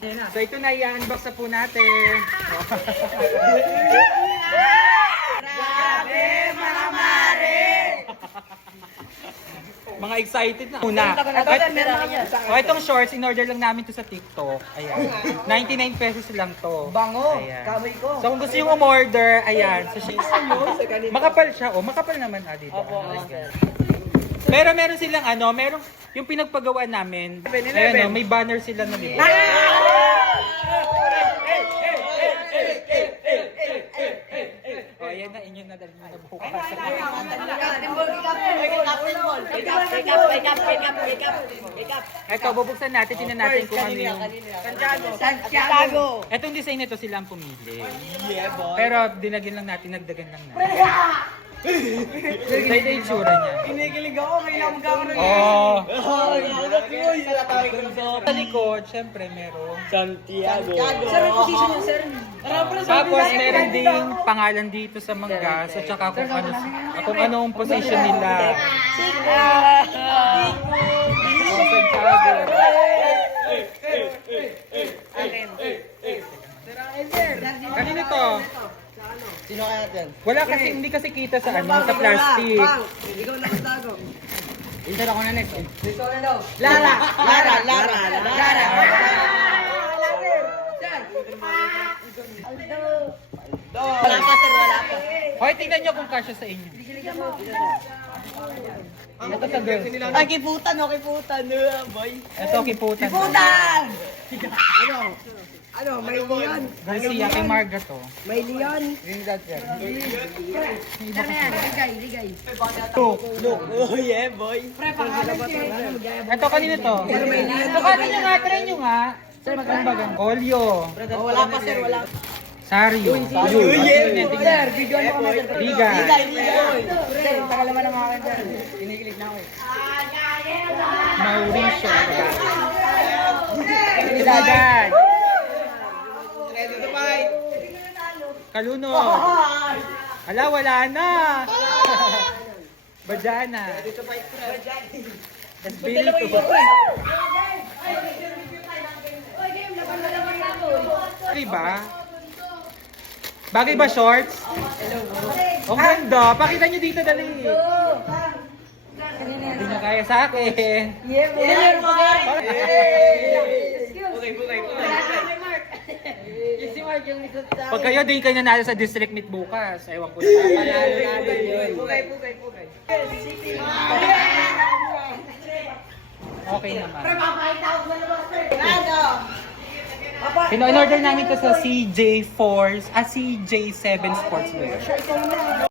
So ito na, i-unbox na po natin. Mga excited na. Una. Oh, itong shorts, in-order lang namin to sa TikTok. Ayan. 99 pesos lang to. Bango. Ayan. Kamay ko. So kung gusto yung umorder, ayan. So, siya, makapal siya. Oh, makapal naman, ah, diba? Opo. Pero meron silang ano, meron yung pinagpagawa namin. Ayan, oh, may banner sila na diba? Oh, ayan na, inyo na dali na bukas. Ito, bubuksan natin, tingnan natin kung ano yung... Santiago. Etong design nito sila ang pumili. Boy. Pero dinagin lang natin, nagdagan lang natin. Sa ito yung tsura niya. Kinikilig ako, kailangan magkakaroon Oh. Sa likod, syempre meron. Santiago. Sir, may position niya, sir. Tapos meron ding pangalan dito sa manggas at saka kung ano kung anong position nila. Santiago. Kanino to? Sino kaya yan? Wala kasi hindi kasi kita sa ano sa plastic. Ikaw lang ang tago. Ito ako na next. Ikaw na daw. Lara! Lara! Lara! Lara! Wala pa sir, wala pa. Hoy, tingnan niyo kung kasya sa inyo. Ito sa girls. Ay, kiputan, oh, kiputan. Boy. Ito kiputan. Kiputan! Ano? Ano, may leon? Garcia kay Margaret to. May leon? Look, Look, oh yeah, boy. Ito kanino to? Ito kanino nga, try nyo nga. Ano ba gan? Olyo. Oh, wala pa sir, wala. Sario. Yeah, Tingnan. video mo kami. Liga. Liga, liga. Sir, tagal naman ang mga kanya. Kinikilig na ako eh. Mauricio. Dadag. Ready to fight. Kaluno. Ala, wala na. Bajana. Ready to fight, bro. Espiritu. Diba? Bagay ba shorts? Ang ganda. Pakita nyo dito, dali. Hindi nyo kaya sa akin. Yeah, Parang- Bugay, bugay, bugay. Yung si Mark yung likod sa Pag kayo din kayo nanalo sa district meet bukas, ewan ko na. Panalo natin yun. Bugay, bugay, bugay. Okay naman. Pino in order namin to sa CJ4, ah CJ7 Sportswear.